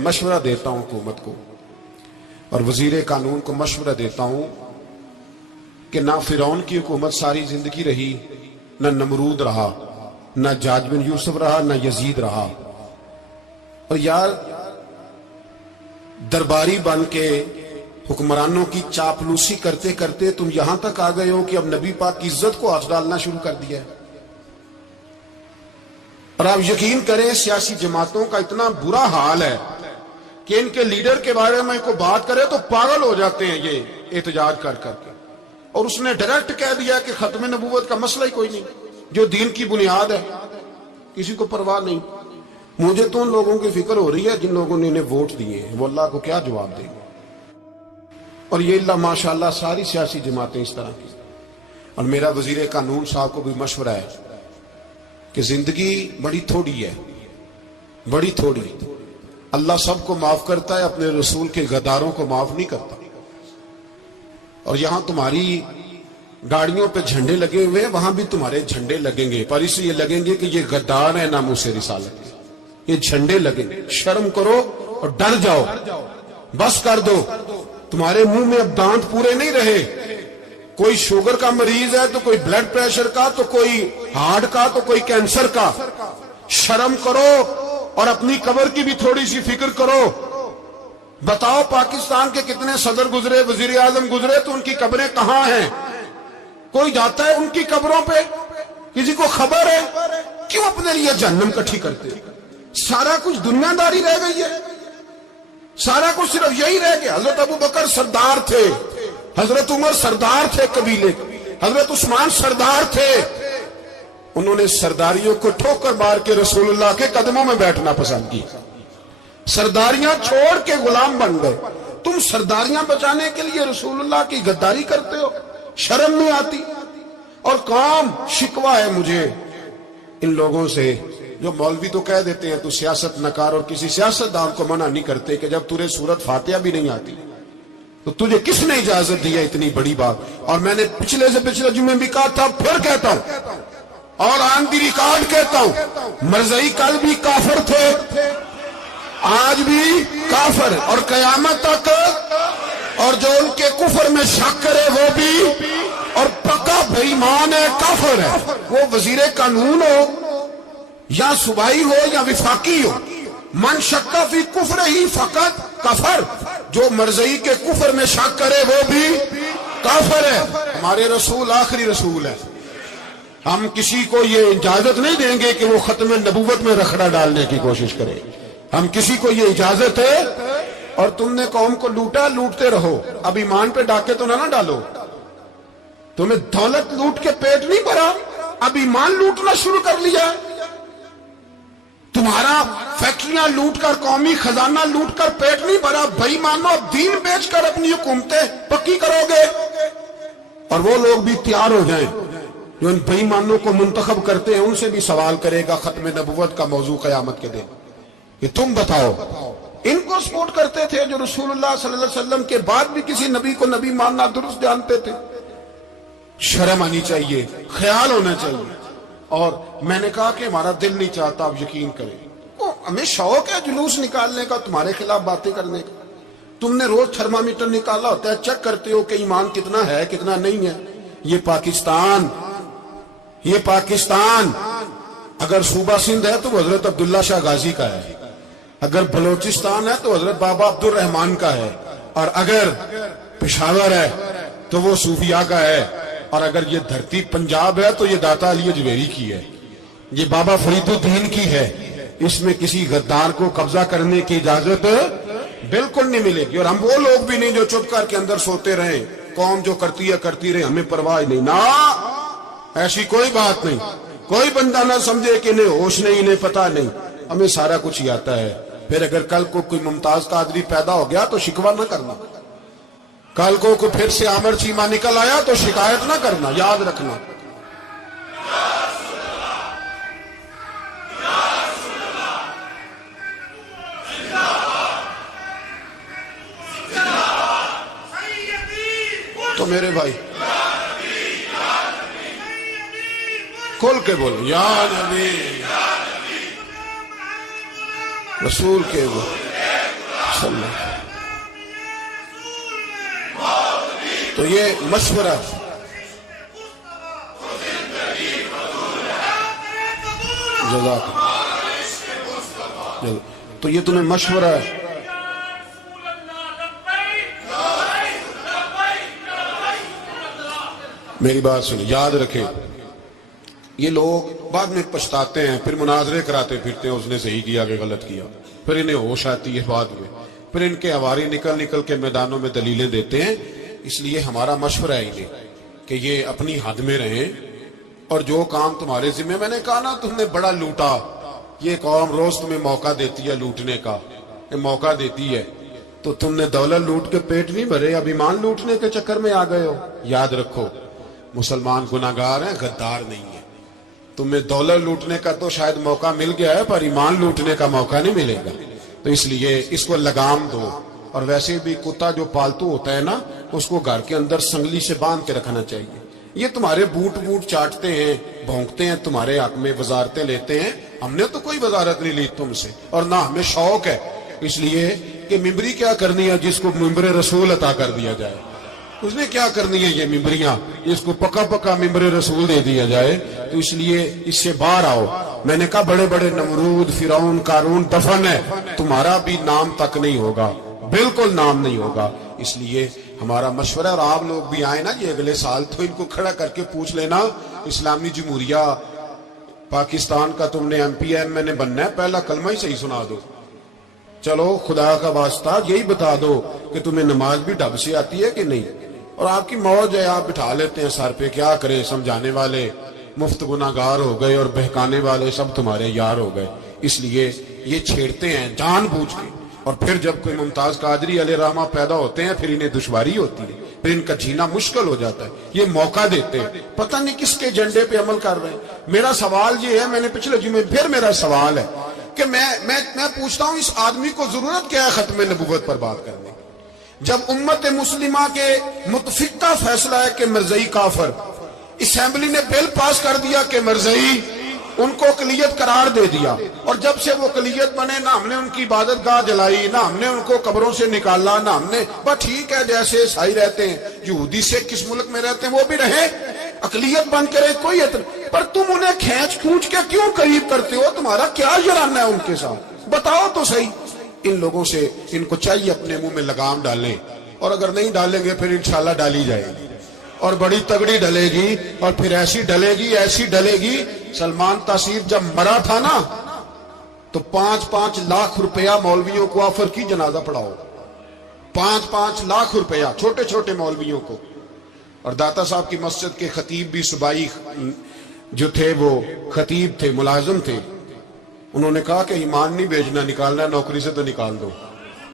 मशवरा देता हूं हुकूमत को और वजीर कानून को मशवरा देता हूं कि ना फिरौन की हुकूमत सारी जिंदगी रही, ना नमरूद रहा, ना जाज बिन यूसुफ रहा, ना यजीद रहा। और यार दरबारी बन के हुक्मरानों की चापलूसी करते करते तुम यहां तक आ गए हो कि अब नबी पाक की इज्जत को हाथ डालना शुरू कर दिया है। और आप यकीन करें सियासी जमातों का इतना बुरा हाल है कि इनके लीडर के बारे में कोई बात करे तो पागल हो जाते हैं ये एहतजाज कर करके। और उसने डायरेक्ट कह दिया कि खत्म नबूवत का मसला ही कोई नहीं, जो दीन की बुनियाद है, किसी को परवाह नहीं। मुझे तो उन लोगों की फिक्र हो रही है जिन लोगों ने इन्हें वोट दिए हैं, वो अल्लाह को क्या जवाब देंगे। और ये अल्लाह माशाअल्लाह सारी सियासी जमातें इस तरह की। और मेरा वजीर कानून साहब को भी मशवरा है कि जिंदगी बड़ी थोड़ी है, बड़ी थोड़ी। अल्लाह सबको माफ करता है, अपने रसूल के गद्दारों को माफ नहीं करता। और यहां तुम्हारी गाड़ियों पे झंडे लगे हुए हैं, वहां भी तुम्हारे झंडे लगेंगे, पर इसलिए लगेंगे कि ये गद्दार है नामूसे रिसालत। ये झंडे लगेंगे। शर्म करो और डर जाओ, बस कर दो। तुम्हारे मुंह में अब दांत पूरे नहीं रहे। कोई शुगर का मरीज है तो कोई ब्लड प्रेशर का, तो कोई हार्ट का, तो कोई कैंसर का। शर्म करो और अपनी कब्र की भी थोड़ी सी फिक्र करो। बताओ पाकिस्तान के कितने सदर गुजरे, वजीर आजम गुजरे, तो उनकी कब्रें कहां हैं? कोई जाता है उनकी कब्रों पे? किसी को खबर है? क्यों अपने लिए जहन्नम इकट्ठी करते? सारा कुछ दुनियादारी रह गई है, सारा कुछ सिर्फ यही रह गया। हजरत अबू बकर सरदार थे, हजरत उमर सरदार थे कबीले, हजरत उस्मान सरदार थे। उन्होंने सरदारियों को ठोकर मार के रसूलुल्लाह के कदमों में बैठना पसंद किया। सरदारियां छोड़ के गुलाम बन गए। तुम सरदारियां बचाने के लिए रसूलुल्लाह की गद्दारी करते हो, शर्म नहीं आती। और काम शिकवा है मुझे इन लोगों से जो मौलवी तो कह देते हैं तू सियासत नकार, और किसी सियासतदान को मना नहीं करते कि जब तुझे सूरत फातिहा भी नहीं आती तो तुझे किसने इजाजत दी है इतनी बड़ी बात। और मैंने पिछले से पिछले जुम्मे भी कहा था, फिर कहता हूं और ऑन दी रिकॉर्ड कहता हूं, मरज़ई कल भी काफिर थे, आज भी काफिर और कयामत तक। और जो उनके कुफर में शक करे वो भी, और पक्का बेईमान है, काफिर है। वो वजीर कानून हो या सूबाई हो या विफाकी हो, मन शक्का फी कुफर ही फकत कफर। जो मरज़ई के कुफर में शक करे वो भी काफिर है। हमारे रसूल आखिरी रसूल है। हम किसी को ये इजाजत नहीं देंगे कि वो खत्म नबूवत में रखड़ा डालने की कोशिश करे। हम किसी को ये इजाजत है। और तुमने कौम को लूटा, लूटते रहो, अब ईमान पे डाके तो ना डालो। तुम्हें दौलत लूट के पेट नहीं भरा, अब ईमान लूटना शुरू कर लिया। तुम्हारा फैक्ट्रियां लूटकर, कौमी खजाना लूटकर पेट नहीं भरा, भाई मानो दीन बेचकर अपनी हुकूमतें पक्की करोगे। और वो लोग भी तैयार हो जाएं जो इन बेईमानों को मुंतखब करते हैं, उनसे भी सवाल करेगा खत्म नबूवत का मौजू कयामत के दिन कि तुम बताओ। इनको सपोर्ट करते थे जो रसूलुल्लाह सल्लल्लाहु अलैहि वसल्लम के बाद भी किसी नबी को नबी मानना दुरुस्त जानते थे। शर्म आनी चाहिए, ख्याल होना चाहिए। और मैंने कहा कि हमारा दिल नहीं चाहता, आप यकीन करें। हमें शौक है जुलूस निकालने का, तुम्हारे खिलाफ बातें करने का। तुमने रोज थर्मामीटर निकाला होता है, चेक करते हो कि ईमान कितना है कितना नहीं है। ये पाकिस्तान अगर सूबा सिंध है तो हजरत अब्दुल्ला शाह गाजी का है, अगर बलोचिस्तान है तो हजरत बाबा अब्दुल रहमान का है, और अगर पेशावर है तो वो सूफिया का है, और अगर ये धरती पंजाब है तो ये दाता अली अजमेरी की है, ये बाबा फरीदुद्दीन की है। इसमें किसी गद्दार को कब्जा करने की इजाजत बिल्कुल नहीं मिलेगी। और हम वो लोग भी नहीं जो चुप करके अंदर सोते रहे, कौम जो करती है करती रहे, हमें परवाह नहीं ना, ऐसी कोई बात नहीं। कोई बंदा ना समझे कि इन्हें होश नहीं, इन्हें पता नहीं, हमें सारा कुछ ही आता है। फिर अगर कल को कोई मुमताज कादरी पैदा हो गया तो शिकवा ना करना, कल को कोई फिर से आमर चीमा निकल आया तो शिकायत ना करना, याद रखना। तो मेरे भाई खोल के बोलो या नबी रसूल के बोलो। تو یہ مشورہ جزاک اللہ، تو یہ تمہیں مشورہ ہے. میری بات سنیں، یاد رکھیں، یہ لوگ بعد میں پچھتاتے ہیں، پھر مناظرے کراتے پھرتے ہیں، اس نے صحیح کیا کہ غلط کیا، پھر انہیں ہوش آتی ہے بعد میں، پھر ان کے ہواری نکل نکل کے میدانوں میں دلیلیں دیتے ہیں. اس لیے ہمارا مشورہ ہے انہیں کہ یہ اپنی حد میں رہیں، اور جو کام تمہارے ذمہ، میں نے کہا نا تم نے بڑا لوٹا، یہ قوم روز تمہیں موقع دیتی ہے لوٹنے کا، یہ موقع دیتی ہے، تو تم نے دولت لوٹ کے پیٹ نہیں بھرے، اب ایمان لوٹنے کے چکر میں آ گئے ہو. یاد رکھو، مسلمان گناہگار ہیں، غدار نہیں ہے. تمہیں دولت لوٹنے کا تو شاید موقع مل گیا ہے، پر ایمان لوٹنے کا موقع نہیں ملے گا. تو اس لیے اس کو لگام دو. اور ویسے بھی کتا جو پالتو ہوتا ہے نا، اس کو گھر کے اندر سنگلی سے باندھ کے رکھنا چاہیے. یہ تمہارے بوٹ چاٹتے ہیں، بھونکتے ہیں، تمہارے حق میں وزارتیں لیتے ہیں. ہم نے تو کوئی وزارت نہیں لی تم سے، اور نہ ہمیں شوق ہے. اس لیے کہ ممبری کیا کرنی ہے جس کو ممبر رسول عطا کر دیا جائے، اس نے کیا کرنی ہے یہ ممبریاں جس کو پکا پکا ممبر رسول دے دیا جائے. تو اس لیے اس سے باہر آؤ. میں نے کہا بڑے بڑے نمرود، فرعون، قارون دفن ہے، تمہارا بھی نام تک نہیں ہوگا، بالکل نام نہیں ہوگا. اس لیے ہمارا مشورہ، اور آپ لوگ بھی آئے نا یہ اگلے سال، تو ان کو کھڑا کر کے پوچھ لینا، اسلامی جمہوریہ پاکستان کا تم نے ایم پی ایم میں نے بننا ہے، پہلا کلمہ ہی صحیح سنا دو. چلو خدا کا واسطہ یہی بتا دو کہ تمہیں نماز بھی ڈھب سے آتی ہے کہ نہیں. اور آپ کی موج ہے، آپ بٹھا لیتے ہیں سر پہ، کیا کریں، سمجھانے والے مفت گناہگار ہو گئے اور بہکانے والے سب تمہارے یار ہو گئے. اس لیے یہ چھیڑتے ہیں جان بوجھ کے. اور پھر جب کوئی ممتاز قادری علیہ رحمہ پیدا ہوتے ہیں، پھر انہیں دشواری ہوتی ہے، پھر ان کا جینا مشکل ہو جاتا ہے. یہ موقع دیتے ہیں، پتہ نہیں کس کے ایجنڈے پہ عمل کر رہے ہیں. میرا سوال یہ ہے، میں نے پچھلے جمعے پھر میرا سوال ہے کہ میں پوچھتا ہوں، اس آدمی کو ضرورت کیا ہے ختم نبوت پر بات کرنے؟ جب امت مسلمہ کے متفق کا فیصلہ ہے کہ مرزائی کافر، اسمبلی نے بل پاس کر دیا کہ مرزائی، ان کو اقلیت قرار دے دیا، اور جب سے وہ اقلیت بنے، نہ ہم نے ان کی عبادت گاہ جلائی، نہ ہم نے ان کو قبروں سے نکالا، نہ ہم نے، بس ٹھیک ہے جیسے عیسائی رہتے ہیں، یہودی سے کس ملک میں رہتے ہیں وہ بھی رہے، اقلیت بن کے رہے، کوئی اعتراض. پر تم انہیں کھینچ کھونچ کے کیوں قریب کرتے ہو؟ تمہارا کیا جرانہ ہے ان کے ساتھ؟ بتاؤ تو صحیح. ان لوگوں سے ان کو چاہیے اپنے منہ میں لگام ڈالیں، اور اگر نہیں ڈالیں گے پھر انشاءاللہ ڈالی جائے گی، اور بڑی تگڑی ڈلے گی، اور پھر ایسی ڈلے گی، ایسی ڈلے گی. سلمان تاثیر جب مرا تھا نا، تو 5-5 لاکھ روپیہ مولویوں کو آفر کی جنازہ پڑھاؤ، 5-5 لاکھ روپیہ چھوٹے چھوٹے مولویوں کو. اور داتا صاحب کی مسجد کے خطیب بھی صوبائی جو تھے، وہ خطیب تھے، ملازم تھے، انہوں نے کہا کہ ایمان نہیں بیچنا، نکالنا ہے نوکری سے تو نکال دو.